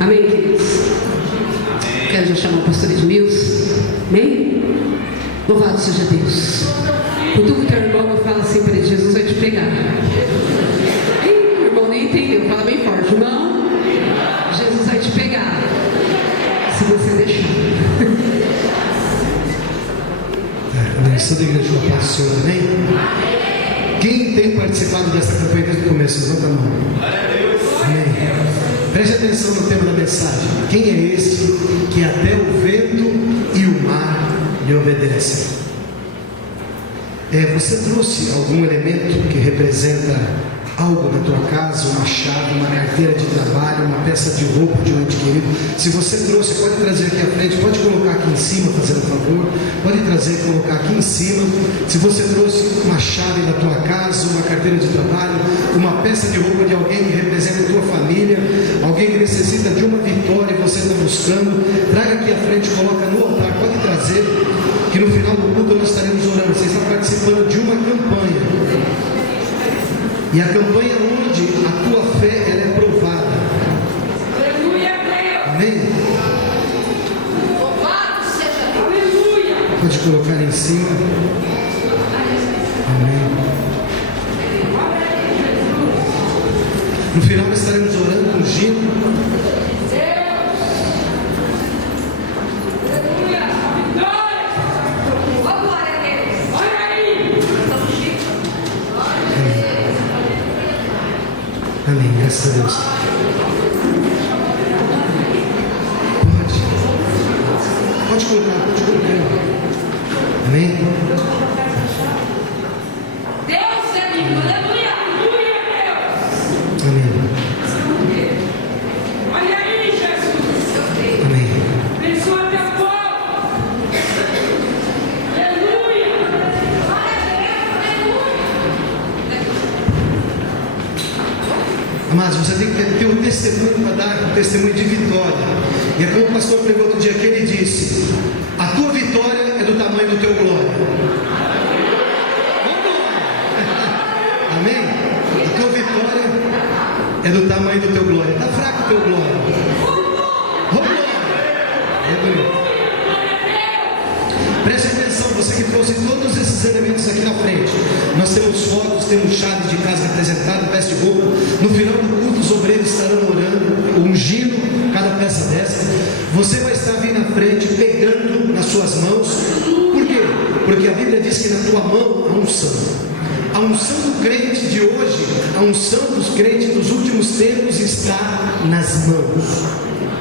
Amém, queridos? Quero já chamar o pastor Edmilson. Amém? Louvado seja Deus. Cutuca o teu irmão e fala assim para ele: Jesus vai te pegar. Ih, o irmão nem entendeu, fala bem forte: irmão, Jesus vai te pegar, se você deixar. Abençoa a igreja, uma paz do Senhor, amém? Quem tem participado dessa campanha desde o começo, levanta a mão. Amém. Preste atenção no tema da mensagem. Quem é esse que até o vento e o mar lhe obedecem? Você trouxe algum elemento que representa algo na tua casa, uma chave, uma carteira de trabalho, uma peça de roupa de um ente querido? Se você trouxe, pode trazer aqui à frente, pode colocar aqui em cima, fazendo favor, pode trazer e colocar aqui em cima. Se você trouxe uma chave da tua casa, uma carteira de trabalho, uma peça de roupa de alguém que representa a tua família, alguém que necessita de uma vitória e você está buscando, traga aqui à frente, coloca no altar, pode trazer, que no final do culto nós estaremos orando. Você está participando de uma campanha. E a campanha onde a tua fé ela é provada. Amém? Pode colocar em cima. Amém. No final nós estaremos orando, ungindo. Amém, graças a Deus. Pode colocar. Amém. Deus é lindo, aleluia, Deus. Amém. Olha aí, Jesus. Amém. Abençoa teu povo. Aleluia. Amados, você tem que ter um testemunho para dar, um testemunho de vitória. E é como o pastor pregou outro dia que ele disse: a tua vitória é do tamanho do teu glória. Amém? A tua vitória é do tamanho do teu glória. Está fraco o teu glória. Oh, glória. Preste atenção, você que trouxe todos esses elementos aqui na frente. Nós temos fotos, temos chave de casa representada, peça de roupa. No final do culto, os obreiros estarão orando, ungindo cada peça dessa. Você vai estar vindo na frente, pegando nas suas mãos. Por quê? Porque a Bíblia diz que na tua mão há unção. A unção do crente de hoje, a unção dos crentes dos últimos tempos está nas mãos.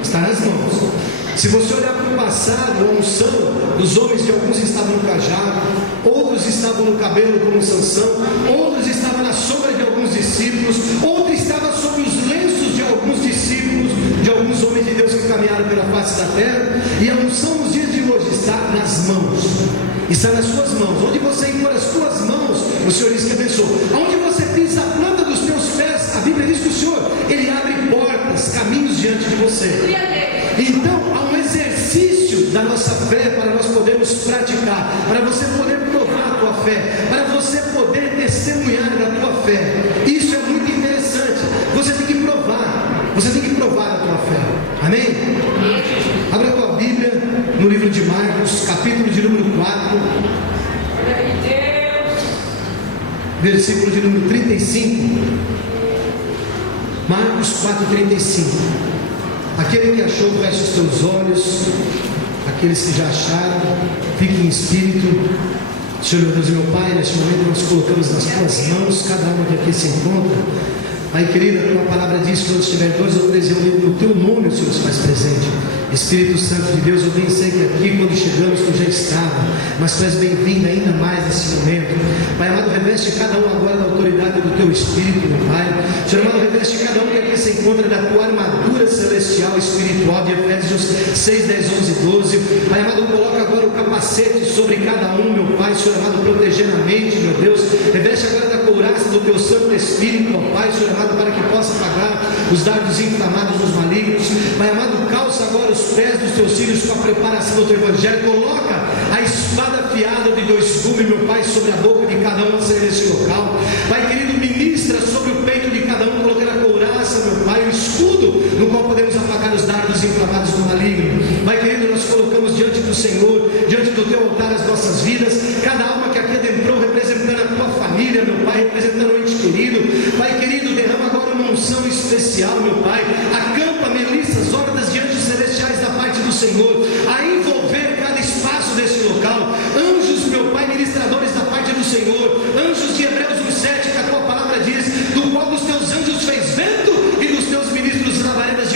Está nas mãos. Se você olhar para o passado, a unção dos homens de alguns estavam no cajado, outros estavam no cabelo como Sansão, outros estavam na sombra de alguns discípulos, outros estavam sob os lenços de alguns discípulos, de alguns homens de Deus que caminharam pela face da terra. E a unção nos dias de hoje está nas mãos, está nas suas mãos. Onde você impor as tuas mãos, o Senhor diz que abençoa. Onde você pisa a planta dos teus pés, a Bíblia diz que o Senhor, Ele abre portas, caminhos diante de você. Então há um exercício da nossa fé para nós podermos praticar, para você poder provar a tua fé, para você poder testemunhar da tua fé. Isso é muito interessante. Você tem que provar, você tem que provar a tua fé. Amém? Abra a tua Bíblia no livro de Marcos, capítulo de número 4, versículo de número 35. Marcos 4:35. Aquele que achou, feche os teus olhos. Aqueles que já acharam, fiquem em espírito. Senhor meu Deus e meu Pai, neste momento nós colocamos nas tuas mãos cada um que aqui se encontra. Pai querido, a tua palavra diz que onde estiver 2 ou 3 reunidos no teu nome, o Senhor se faz presente. Espírito Santo de Deus, eu bem sei que aqui quando chegamos tu já estava, mas tu és bem-vindo ainda mais nesse momento. Pai amado, reveste cada um agora da autoridade do teu Espírito, meu Pai. Senhor amado, reveste cada um que aqui se encontra da tua armadura celestial, espiritual, de Efésios 6, 10, 11 e 12. Pai amado, coloca agora o capacete sobre cada um, meu Pai, Senhor amado, protegendo a mente, meu Deus. Reveste agora da couraça do teu Santo Espírito, meu Pai, Senhor amado, para que possa apagar os dardos inflamados dos malignos. Pai amado, calça agora os pés dos teus filhos com a preparação do teu Evangelho. Coloca a espada afiada de 2 gumes, meu Pai, sobre a boca de cada um a sair desse local. Pai querido, ministra sobre o peito de cada um, colocando a couraça, meu Pai, o escudo no qual podemos apagar os dardos inflamados do maligno. Pai querido, nós colocamos diante do Senhor, diante do teu altar as nossas vidas, cada alma que aqui adentrou, representando a tua família, meu Pai, representando o ente querido. Pai querido, derrama agora uma unção especial, meu Pai. Acampa milícias, hordas de anjos celestiais da parte do Senhor, a envolver cada espaço desse local. Anjos, meu Pai, ministradores da parte do Senhor. Anjos de Hebreus 1:7, que a tua palavra diz, do qual dos teus anjos fez vento e dos teus ministros labaredas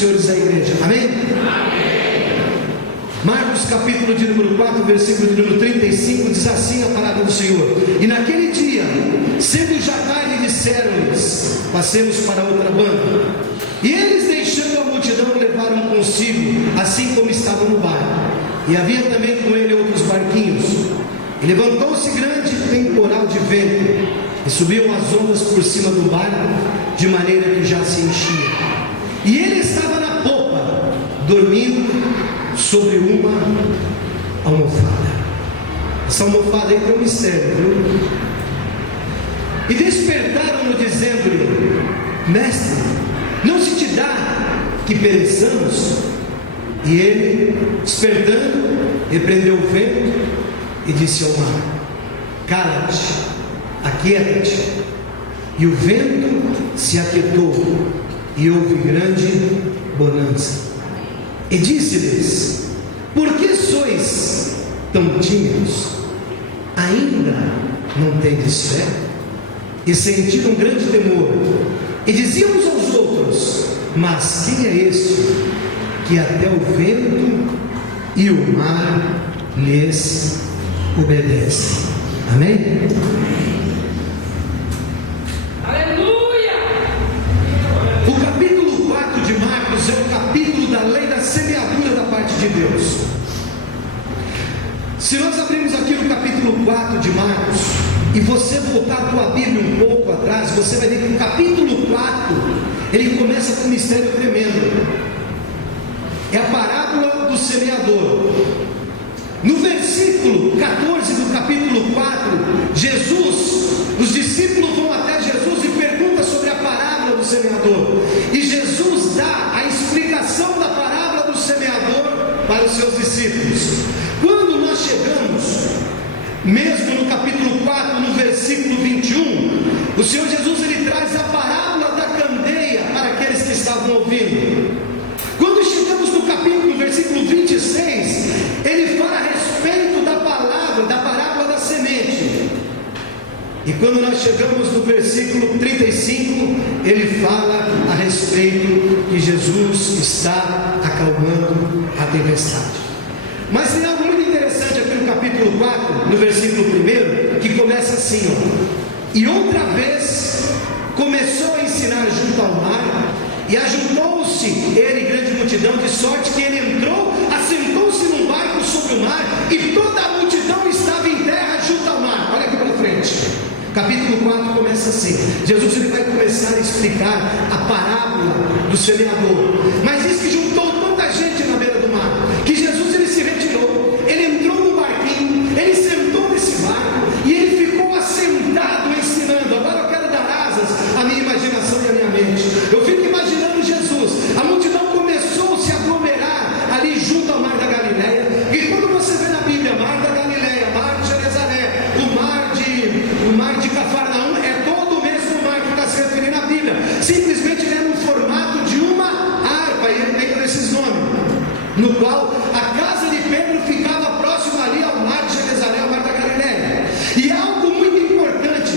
senhores da igreja. Amém? Marcos capítulo de número 4, versículo de número 35, diz assim a palavra do Senhor: e naquele dia, sendo já tarde, disseram-lhes: passemos para outra banda. E eles, deixando a multidão, levaram consigo, assim como estavam no barco. E havia também com ele outros barquinhos. E levantou-se grande temporal de vento, e subiam as ondas por cima do barco, de maneira que já se enchia. E ele estava na popa, dormindo sobre uma almofada. Essa almofada aí tem um mistério, viu? E despertaram-no, dizendo-lhe: mestre, não se te dá que pereçamos? E ele, despertando, repreendeu o vento e disse ao mar: cala-te, aquieta-te. E o vento se aquietou, e houve grande bonança. E disse-lhes: por que sois tão tímidos? Ainda não tendes fé? E sentiram um grande temor, e diziam uns aos outros: mas quem é este, que até o vento e o mar lhes obedecem? Amém? Aleluia! O capítulo 4 de Marcos é o capítulo da lei da semeadura da parte de Deus. Se nós abrirmos aqui no capítulo 4 de Marcos, e você voltar a tua Bíblia um pouco atrás, você vai ver que no capítulo 4 ele começa com um mistério tremendo. É a parábola do semeador. No versículo 14 do capítulo 4, os discípulos vão até Jesus e perguntam sobre a parábola do semeador. E Jesus dá a explicação da parábola do semeador para os seus discípulos. Quando nós chegamos, mesmo no capítulo 4, no versículo 21, o Senhor Jesus ele traz a parábola da candeia para aqueles que estavam ouvindo. Quando chegamos no capítulo, versículo 26, ele fala a respeito da parábola da semente. E quando nós chegamos no versículo 35, ele fala a respeito que Jesus está acalmando a tempestade. Mas tem algo muito interessante aqui no capítulo 4, no versículo 1, que começa assim, ó: e outra vez começou a ensinar junto ao mar, e ajuntou-se ele grande multidão, de sorte que ele entrou, assentou-se num barco sobre o mar, e toda a multidão estava em terra junto ao mar. Olha aqui para frente. Capítulo 4 começa assim. Jesus ele vai começar a explicar a parábola do semeador. Mas diz que juntou tanta gente na beira do mar, que Jesus ele se retirou, ele entrou no barquinho, ele sentou nesse barco, e ele ficou assentado ensinando. Agora eu quero dar asas à minha imaginação e à minha mente. Eu fico imaginando Jesus. A multidão começou a se aglomerar ali junto ao mar da Galileia. E quando você vê na Bíblia mar da Galileia, mar de Genezaré, o mar de Cafarnaum, é todo o mesmo mar que está se referindo à Bíblia. Simplesmente ele é no formato de uma harpa, e ele tem esses nomes, no qual a casa de Pedro ficava próxima ali ao mar de Genezaré, ao mar da Galileia. E algo muito importante,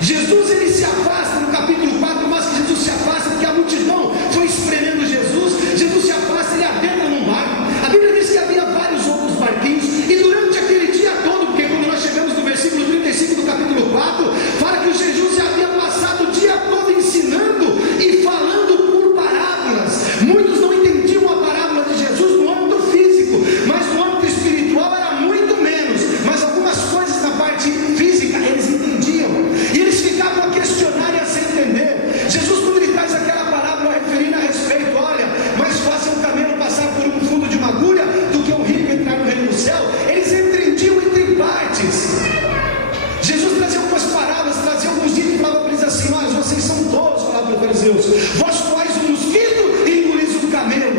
Jesus ele se afasta no capítulo 4, mas que Jesus se afasta porque a multidão foi espremendo Jesus. Jesus se afasta, ele adentra num barco. A Bíblia diz que havia vários outros barquinhos, e durante aquele dia todo, porque quando nós chegamos no versículo 35 do capítulo 4, fala que o Jesus já havia passado o dia todo ensinando e falando por parábolas. Muitos não entendiam a parábola de Jesus no âmbito físico, mas no âmbito espiritual era muito menos. Mas algumas coisas na parte física eles entendiam, e eles ficavam a questionar e a se entender. Jesus, quando ele traz aquela parábola referindo a respeito, olha, mais fácil é um camelo passar por um fundo de uma agulha do que um rico entrar no reino do céu. Eles entendiam em partes. Jesus trazia algumas parábolas, trazia alguns ditos e falava para eles assim: olha, vocês são tolos, falava para os fariseus, vós coais o mosquito e engolis o camelo.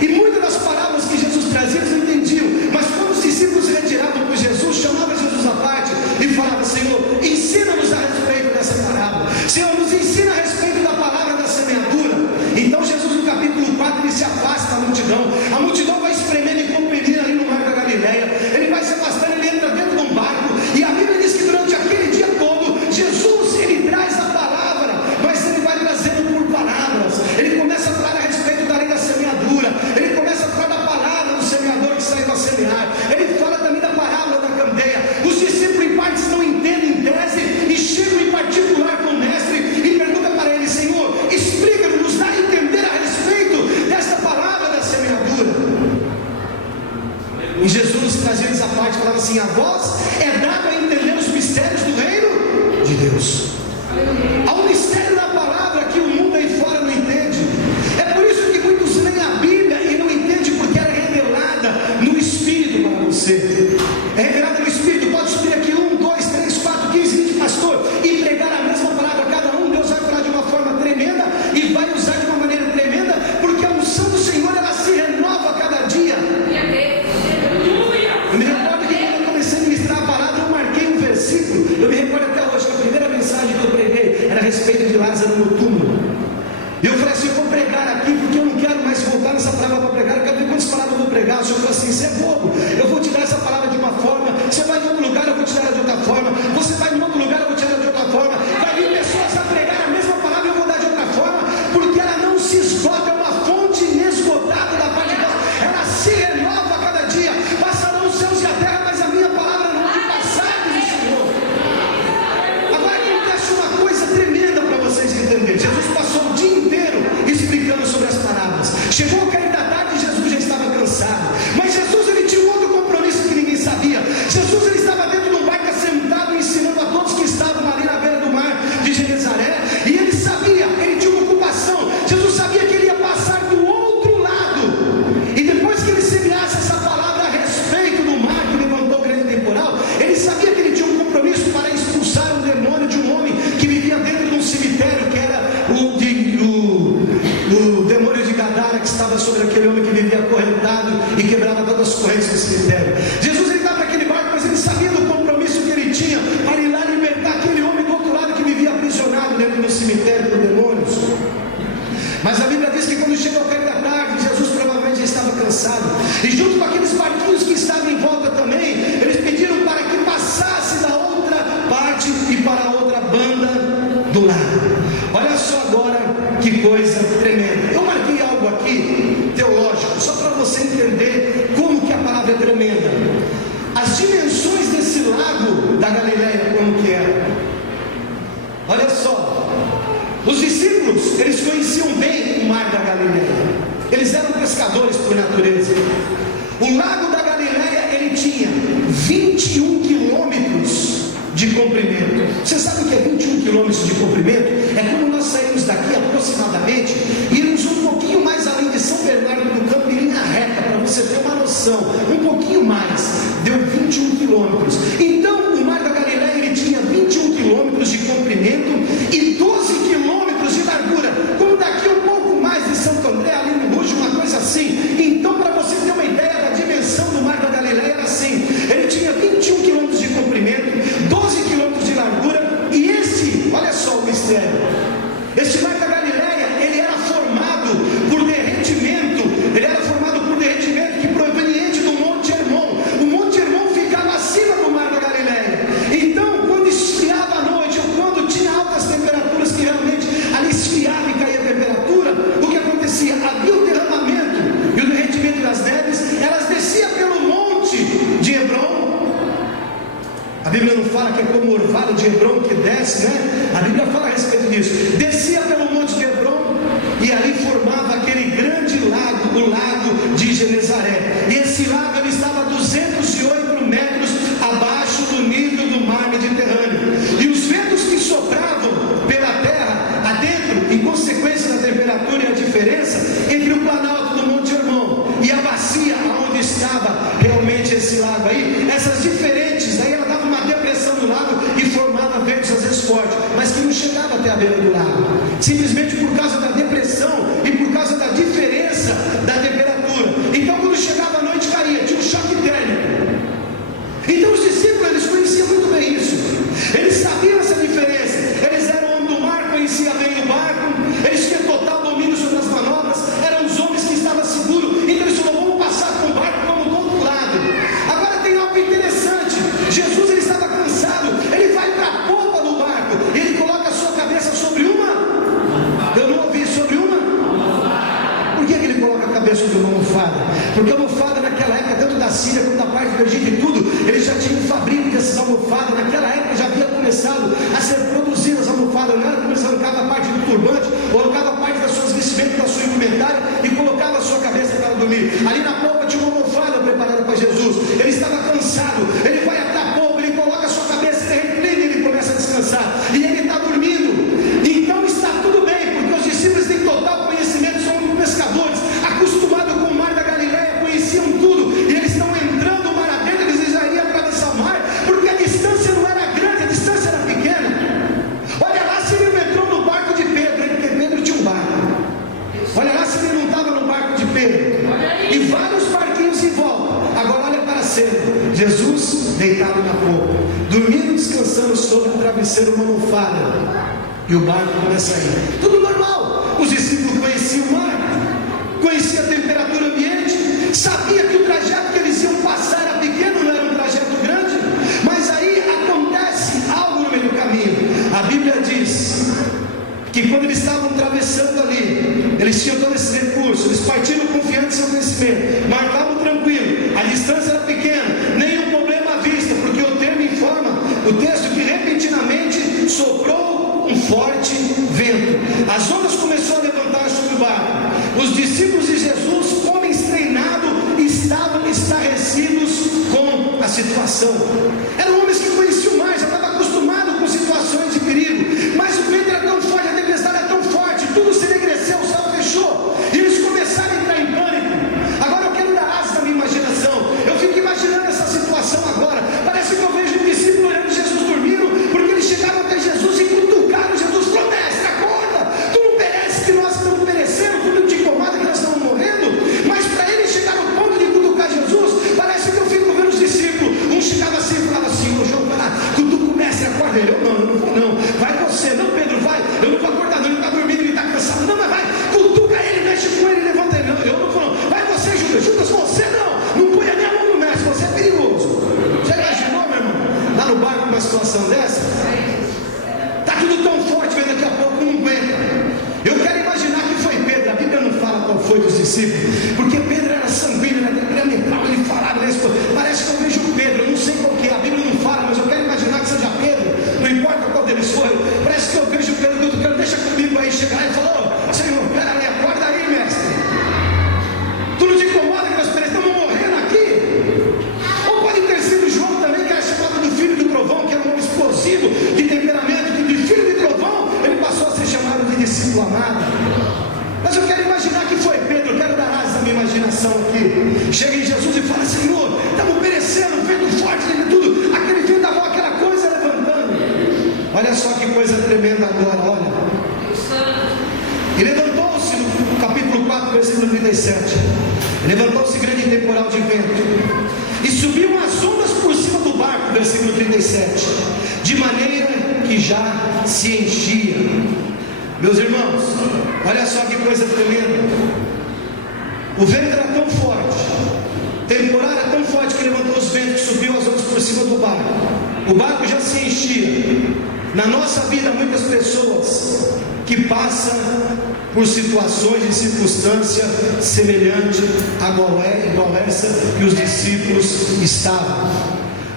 E muitas das parábolas que Jesus trazia eles não entendiam, mas quando os discípulos se retiravam com Jesus, chamava Jesus à parte e falava: Senhor, ensina-nos a respeito dessa parábola, Senhor, nos ensina a respeito da palavra da semeadura. Então Jesus no capítulo 4 ele se afasta da multidão, a multidão vai espremendo e compelindo ali no mar da Galileia, ele vai se afastando, ele entra dentro de um barco, e a Bíblia diz que durante aquele dia todo, Jesus ele traz a palavra, mas ele vai trazendo por palavras, ele começa a falar a respeito E Jesus trazia eles à parte e falava assim: a vós é dado a entender os mistérios do reino de Deus. Há um mistério na palavra que o mundo aí fora não entende. É por isso que muitos leem a Bíblia e não entendem, porque ela é revelada no Espírito para você. É revelada no Espírito. Pode subir aqui 1, 2, 3, 4, 15, 20, pastor, e pregar a mesma palavra a cada um. Deus vai falar de uma forma tremenda e vai usar de uma maneira tremenda, porque a unção do Senhor, ela se renova a cada dia. Eu me recordo que quando eu comecei a ministrar a palavra, eu marquei um versículo. Eu me recordo até hoje que a primeira mensagem que eu preguei era a respeito de Lázaro no túmulo. E eu falei assim: eu vou pregar aqui porque eu não quero mais voltar nessa palavra para pregar. Eu quero ver quantas palavras eu vou pregar. O Senhor falou assim: você é bobo, eu vou te dar essa palavra de uma forma. Você vai em outro lugar, eu vou te dar ela de outra forma. Você vai em outro lugar, eu vou te dar ela de outra forma. Vai vir pessoas a pregar a mesma palavra e eu vou dar de outra forma, porque ela não se esgota. É uma fonte inesgotável da parte de Deus. Ela se renova a cada dia. Passarão os céus e a terra, mas a minha palavra não vai passar, diz o Senhor. Agora acontece uma coisa tremenda para vocês entenderem. Jesus passou o dia inteiro explicando sobre as parábolas. Chegou o cair da tarde e Jesus já estava cansado. Mas Jesus, ele tinha um outro compromisso que ninguém sabia. Jesus, ele estava dentro de um barco sentado, ensinando a todos que estavam ali na beira do mar de Genezaré. E ele sabia, ele tinha uma ocupação. Jesus sabia que ele ia passar do outro lado. E depois que ele semeasse essa palavra a respeito do mar que levantou o grande temporal, ele sabia que ele tinha um compromisso para expulsar um demônio de um homem que vivia dentro de um cemitério, que era o demônio de Gadara, que estava sobre aquele homem que vivia acorrentado e quebrava todas as correntes do cemitério. Jesus, ele estava naquele barco, mas ele sabia do compromisso que ele tinha para ir lá libertar aquele homem do outro lado que vivia aprisionado dentro do cemitério por demônios. Mas a Bíblia diz que quando chega ao cair da tarde, Jesus provavelmente já estava cansado, e junto com aqueles barquinhos que estavam em volta também, eles pediram para que passasse da outra parte e para a outra banda do lado. Olha só agora que coisa tremenda. Eu marquei algo aqui teológico, só para você entender como que a palavra é tremenda. As dimensões desse lago da Galileia, como que era. Olha só, os discípulos, eles conheciam bem o mar da Galileia. Eles eram pescadores por natureza. O lago da Galileia, ele tinha 21 quilômetros de comprimento. Você sabe o que é 21 quilômetros de comprimento? É como nós saímos daqui aproximadamente e irmos um pouquinho mais além de São Bernardo do Campo, em linha reta, para você ter uma noção. Um pouquinho mais, deu 21 quilômetros. Então, o mar da Galileia, ele tinha 21 quilômetros de comprimento e 12 quilômetros de largura. Como daqui um pouco mais de Santo André, ali no Rujo, uma coisa assim. Então, para você ter uma ideia da dimensão do mar da Galileia, era assim: ele tinha 21 quilômetros de comprimento, 12 quilômetros de largura, e olha só o mistério, esse mar da Galileia, ele era formado por derretimento que proveniente do Monte Hermon. O Monte Hermon ficava acima do mar da Galileia. Então, quando esfriava a noite, ou quando tinha altas temperaturas, que realmente ali esfriava e caía a temperatura, o que acontecia? Havia o derramamento e o derretimento das neves, elas desciam pelo monte de Hebron. A Bíblia não fala que é como o orvalho de Hebron que desce, né? A Bíblia fala a respeito disso. Descia pelo monte de Hebron e ali formava aquele grande lago, o lago de Genezaré. E esse lago, ele estava a 208 metros abaixo do nível do mar Mediterrâneo. E os ventos que sopravam pela terra adentro, em consequência da temperatura e a diferença entre o planalto do Monte Hermon e a bacia onde estava realmente esse lago aí, essas diferentes, daí ela dava uma depressão no lago e formava ventos às vezes fortes, mas que não chegava até a beira do lago, simplesmente por causa da depressão e por causa da diferença da temperatura. Então, quando chegava a noite, caía, tinha um choque térmico. Então, os discípulos, eles conheciam muito bem isso, eles sabiam essa diferença, eles eram homens do mar, conheciam bem o barco, eles tinham total domínio sobre as manobras, eram os homens que estavam seguros. Então eles falaram: vamos passar com o barco, vamos do outro lado. Agora tem algo interessante. Jesus, ele estava cansado, ele vai para a polpa do barco, ele coloca a sua cabeça sobre uma, eu não ouvi isso cena: Jesus deitado na popa, dormindo, descansando sobre um travesseiro, uma almofada, e o barco começa a ir. Tudo normal. Os discípulos conheciam o mar, conheciam a temperatura ambiente, sabia que o trajeto que eles iam passar era pequeno, não era um trajeto grande. Mas aí acontece algo no meio do caminho. A Bíblia diz que quando eles estavam atravessando ali, eles tinham todo esse recurso, eles partiram confiantes em seu conhecimento, marcavam tranquilo, a distância era pequena, nenhum problema à vista, porque o termo informa, o texto, que repentinamente soprou um forte vento, as ondas começaram a levantar sobre o barco. Os discípulos de Jesus, homens treinados, estavam estarrecidos com a situação. Eram homens que conheciam o mar, já estavam acostumados com situações de perigo, mas o vento era tão forte, a tempestade era tão forte, tudo se enegreceu, o céu fechou, e eles começaram a entrar em pânico. Agora eu quero dar asas na minha imaginação. Eu fico imaginando essa situação agora. Parece que eu vejo um discípulo olhando Jesus dormindo, porque eles chegaram até Jesus e cutucaram Jesus: falou: mestre, acorda, tu não pereces que nós estamos perecendo, tu não te incomoda que nós estamos morrendo. Mas para eles chegar ao ponto de cutucar Jesus, parece que eu fico vendo os discípulos, um chegava assim e falava assim: ô João, vai lá, cutuca o mestre, acorda ele. Eu não vou não, vai você, não Pedro, vai, eu não vou acordar não, ele está dormindo, ele está cansado, não, mas vai, cutuca ele, mexe com ele, levanta ele. Não, eu não vou não, vai você, Judas, você não põe a minha mão no mestre, você é perigoso. Já imaginou, meu irmão, lá no barco uma situação dessa? Está tudo tão forte, mas daqui a pouco não aguenta. Eu quero imaginar que foi Pedro. A Bíblia não fala qual foi dos discípulos, porque Pedro era sanguíneo, era temperamental, ele falava, parece que eu vejo Pedro, eu não sei qual que é, a Bíblia não fala, mas eu quero imaginar que seja Pedro, não importa qual deles foi, parece que eu vejo Pedro cutucando: deixa comigo aí, chegar e falou: Senhor, peraí, acorda aí, mestre, tu não te incomoda que nós estamos morrendo aqui? Ou pode ter sido João também, que era chamado do filho do trovão, que era um homem explosivo, de temperamento, de filho de trovão, ele passou a ser chamado de discípulo amado. Mas eu quero imaginar que foi Pedro. Eu quero dar asas na minha imaginação aqui. Chega em Jesus e fala: Senhor, estamos perecendo, vento forte, tudo, aquele vento da voz, aquela coisa levantando. Olha só que coisa tremenda agora, olha. E levantou-se, no capítulo 4, versículo 37, levantou-se grande temporal de vento, e subiam as ondas por cima do barco, versículo 37, de maneira que já se enchia. Meus irmãos, olha só que coisa tremenda. O vento era tão forte, temporal era tão forte, que levantou os ventos, que subiu as ondas por cima do barco. O barco já se enchia. Na nossa vida, muitas pessoas que passam por situações e circunstância semelhante igual essa que os discípulos estavam.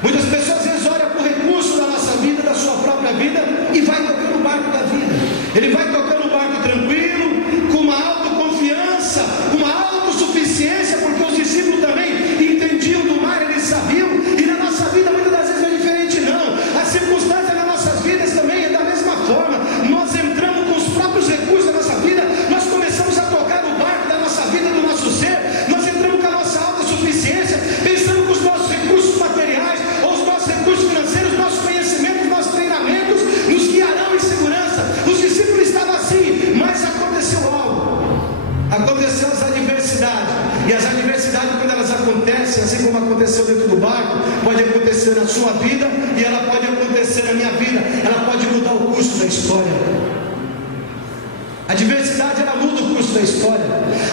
Muitas pessoas às vezes olham para o recurso da nossa vida, da sua própria vida, e vai tocando o barco da vida. Ele vai tocando o barco tranquilo, com uma autoconfiança, uma autossuficiência, porque os discípulos também entendiam do mar, eles sabiam. E na nossa vida muitas das vezes não é diferente não. As circunstâncias nas nossas vidas também é da mesma forma. Nós entramos com os próprios recursos da nossa vida, nós começamos a tocar no barco da nossa vida, do nosso ser, nós entramos com a nossa autossuficiência, pensando que os nossos recursos materiais, ou os nossos recursos financeiros, nossos conhecimentos, nossos treinamentos nos guiarão em segurança. Os discípulos estavam assim, mas aconteceu algo. Aconteceu as adversidades. E as adversidades, quando elas acontecem, assim como aconteceu dentro do barco, pode acontecer na sua vida, e ela pode acontecer na minha vida. Ela pode mudar o curso da história. A adversidade, ela muda o curso da história.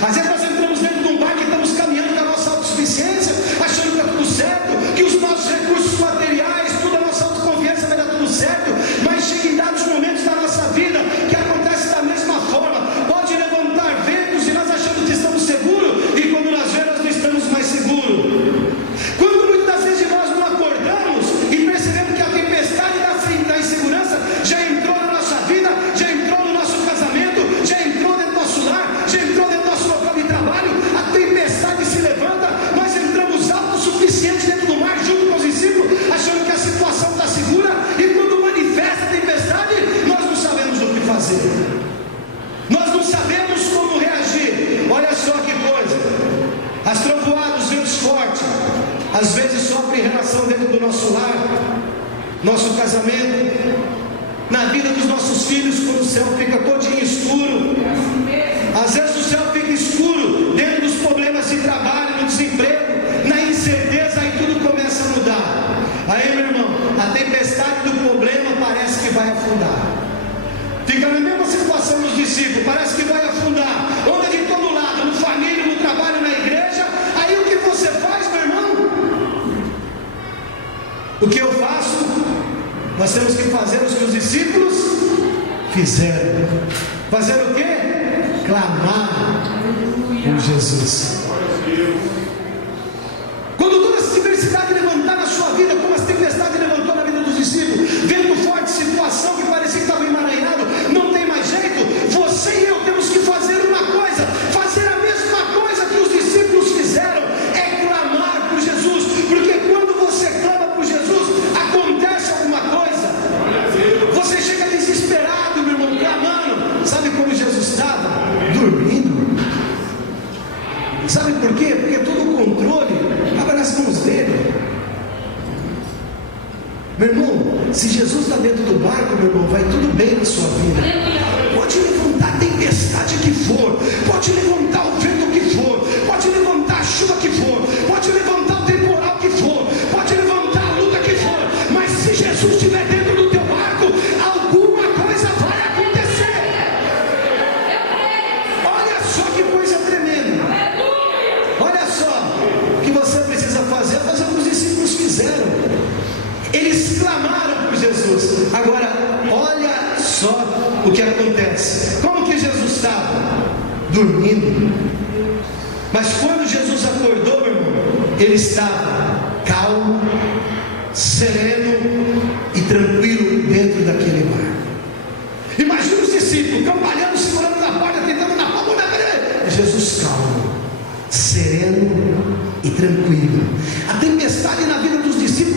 Às vezes nós entramos dentro de um barco e estamos caminhando com a nossa autossuficiência, achando que está tudo certo, que os nossos recursos materiais, tudo, a nossa autoconfiança vai dar tudo certo. Mas chega em dados momentos da nossa vida que acontece da mesma forma. Pode levantar ventos e nós achamos que estamos seguros, e quando nós vemos, nós não estamos mais seguros. Quando muitas das vezes nós não acordamos e percebemos que a tempestade da insegurança já entrou na nossa vida, já entrou no nosso casamento, já entrou dentro do nosso lar, já entrou dentro do nosso local de trabalho, a tempestade se levanta, nós entramos autossuficientes dentro do mar, junto com os discípulos, achando que a situação está segura, e quando manifesta a tempestade, nós não sabemos o que fazer, nós não sabemos como reagir. Olha só que coisa, as trovoadas, os ventos fortes, às vezes sofrem relação dentro do nosso lar, nosso casamento, na vida dos nossos filhos, quando o céu fica todinho escuro. Às vezes o céu fica escuro dentro dos problemas de trabalho, no desemprego, na incerteza, aí tudo começa Aí, meu irmão, a tempestade do problema parece que vai afundar. Fica na mesma situação dos discípulos, parece que vai afundar. Onda de todo lado, no família, no trabalho, na igreja. Aí o que você faz, meu irmão? O que eu faço? Nós temos que fazer o que os discípulos fizeram. Fazer o quê? Clamar por Jesus. Quando toda essa diversidade levantar na sua vida, como as tempestades levantou na vida dos discípulos, vendo forte situação que parecia que estava emaranhado, não tem mais jeito, você e eu temos que fazer uma coisa, fazer a mesma coisa que os discípulos fizeram, é clamar por Jesus, porque quando você clama por Jesus, acontece alguma coisa, você chega desesperado, meu irmão, clamando. Sabe como Jesus estava? Dormindo. Sabe por quê? Porque todo o controle estava nas mãos dele. Meu irmão, se Jesus está dentro do barco, meu irmão, vai tudo bem na sua vida. Pode levantar a tempestade que for, pode levantar o vento que for, pode levantar a chuva que for, pode levantar o temporal que for, pode levantar a luta que for, mas se Jesus estiver dentro do teu barco, alguma coisa vai acontecer. Olha só que coisa tremenda. Olha só, o que você precisa fazer é fazer o que os discípulos fizeram. Eles clamaram por Jesus. Agora, olha só o que acontece. Como que Jesus estava? Dormindo. Mas quando Jesus acordou, meu irmão, ele estava calmo, sereno e tranquilo dentro daquele mar. Imagina os discípulos cambaleando, segurando na porta, tentando na palma. Jesus calmo, sereno e tranquilo. A